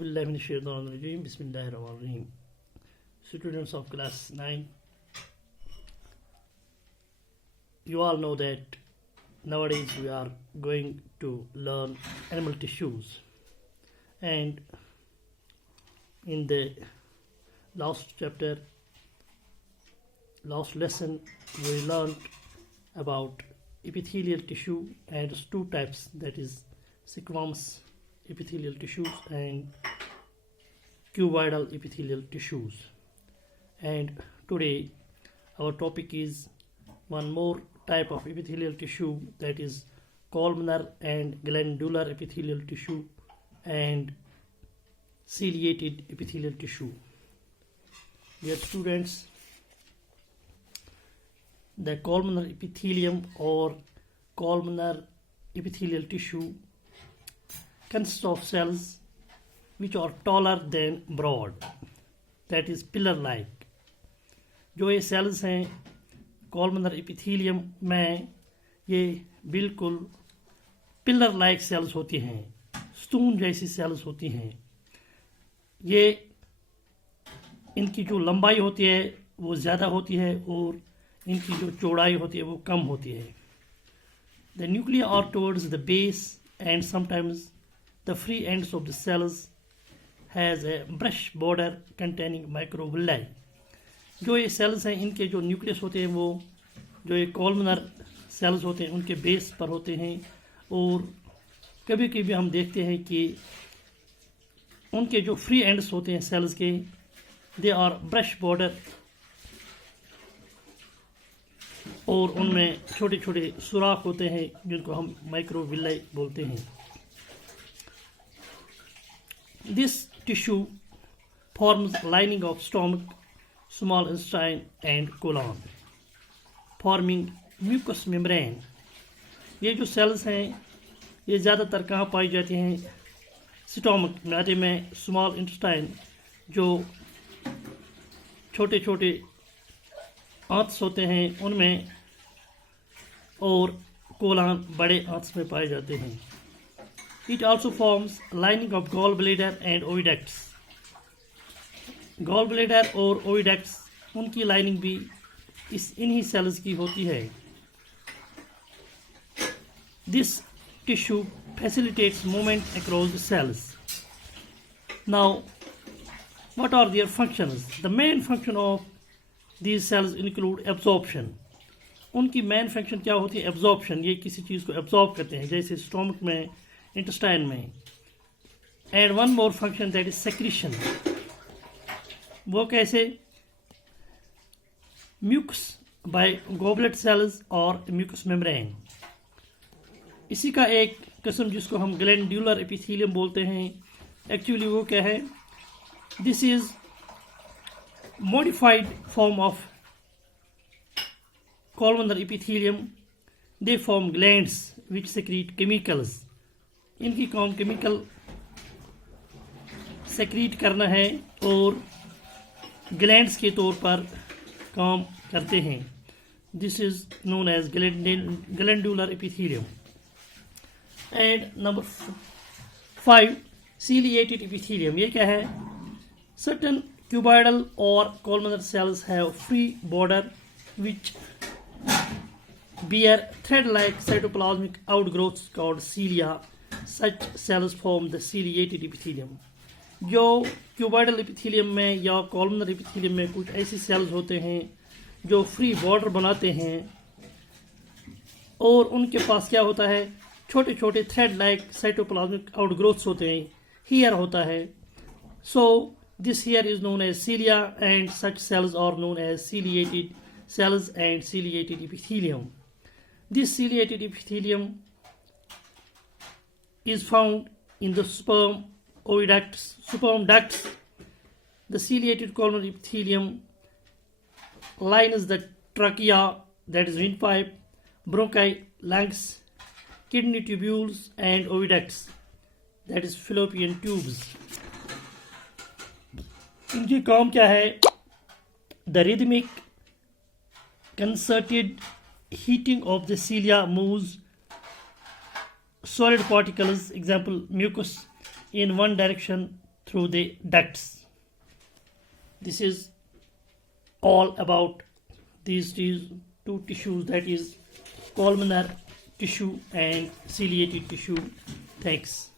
Bismillahirrahmanirrahim. Students of class 9, you all know that nowadays we are going to learn animal tissues, and in the last lesson we learned about epithelial tissue and its two types, that is squamous epithelial tissues and cuboidal epithelial tissues. And today our topic is one more type of epithelial tissue, that is columnar and glandular epithelial tissue and ciliated epithelial tissue. Dear students, the columnar epithelium or columnar epithelial tissue consists of cells which are taller than broad, that is pillar like. जो ये cells हैं columnar epithelium में, ये बिल्कुल pillar like cells होती हैं, स्टून जैसी cells होती हैं. ये इनकी जो लंबाई होती है वो ज़्यादा होती है और इनकी जो चौड़ाई होती है वो कम होती है. The nuclei are towards the base and sometimes the free ends of the cells has a brush border containing microvilli. जो ये cells हैं इनके जो न्यूक्लियस होते हैं वो जो ये कॉलमनर cells होते हैं उनके बेस पर होते हैं, और कभी कभी हम देखते हैं कि उनके जो फ्री एंड्स होते हैं cells के, दे आर ब्रश बॉर्डर, और उनमें छोटे छोटे सुराख होते हैं जिनको हम माइक्रोविलाई बोलते हैं. This tissue forms lining of stomach, small intestine and colon, forming mucous membrane. ये जो cells हैं ये ज़्यादातर कहाँ पाई जाती हैं? स्टोमक, मैदे में, स्मॉल इंटेस्टाइन जो छोटे छोटे आंत्स होते हैं उनमें, और कोलन बड़े आंत्स में पाए जाते हैं. It also forms lining of gallbladder and oviducts. Gallbladder और oviducts उनकी लाइनिंग भी इन्हीं सेल्स की होती है. This tissue facilitates movement across the cells. Now, what are their functions? The main function of these cells include absorption. उनकी main function क्या होती है? एब्जॉर्प्शन. ये किसी चीज़ को एब्जॉर्ब करते हैं, जैसे स्टोमक में, इंटेस्टाइन में. And one more function, that is secretion. वो कैसे? म्यूकस बाय गॉबलेट सेल्स और म्यूकस मेम्ब्रेन. इसी का एक किस्म जिसको हम ग्लैंडुलर एपिथेलियम बोलते हैं, एक्चुअली वो क्या है? This is modified form of columnar epithelium. They form glands which secrete chemicals. इनकी काम केमिकल सेक्रीट करना है और ग्लैंड्स के तौर पर काम करते हैं. This is known as glandular epithelium. And number 5, ciliated epithelium. ये क्या है? Certain cuboidal or columnar cells have free border which bear thread-like cytoplasmic outgrowths called cilia. Such cells form the ciliated epithelium. जो cuboidal epithelium में या columnar epithelium में कुछ ऐसी cells होते हैं जो free border बनाते हैं, और उनके पास क्या होता है? छोटे छोटे thread-like cytoplasmic outgrowths होते हैं, hair होता है. So this hair is known as cilia, and such cells are known as ciliated cells and ciliated epithelium. This ciliated epithelium is found in the sperm ducts. The ciliated columnar epithelium lines the trachea, that is windpipe, bronchi, lungs, kidney tubules and oviducts, that is fallopian tubes. इनकी काम क्या है? The rhythmic concerted heating of the cilia moves solid particles, example mucus, in one direction through the ducts. This is all about these two tissues, that is columnar tissue and ciliated tissue. Thanks.